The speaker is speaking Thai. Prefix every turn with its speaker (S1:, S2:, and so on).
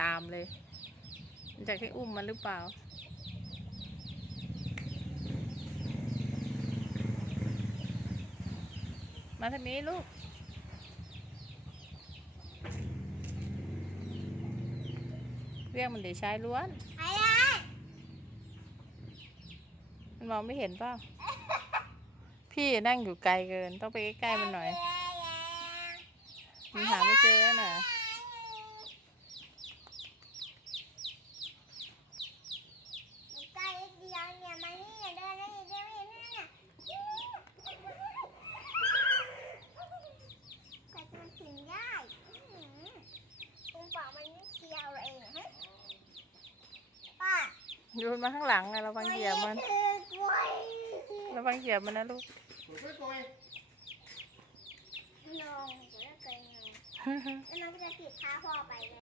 S1: ตามเลย มันจะให้อุ้มมันหรือเปล่า มาทางนี้ลูก เรียกมันเดี๋ยวชายล้วน
S2: อะไร
S1: มันมองไม่เห็นเปล่า พี่นั่งอยู่ไกลเกิน ต้องไปใกล้ๆมันหน่อย มันหาไม่เจอน่ะ
S2: ใกล้เดียวเนี่ยมานี่อย่าเดินนะอย่าเดินอย่าเดินน่ะใครจะมาถึงได้อื้อหือคุณบอกมันไม่เคียวเองฮะป้า
S1: โยนมาข้างหลังไงระวังเหยียบมัน ระวังเหยียบมันนะลูก
S2: ลงจะได้เกินลงแล้วมันก็จะติดเท้าพ่อไปเลย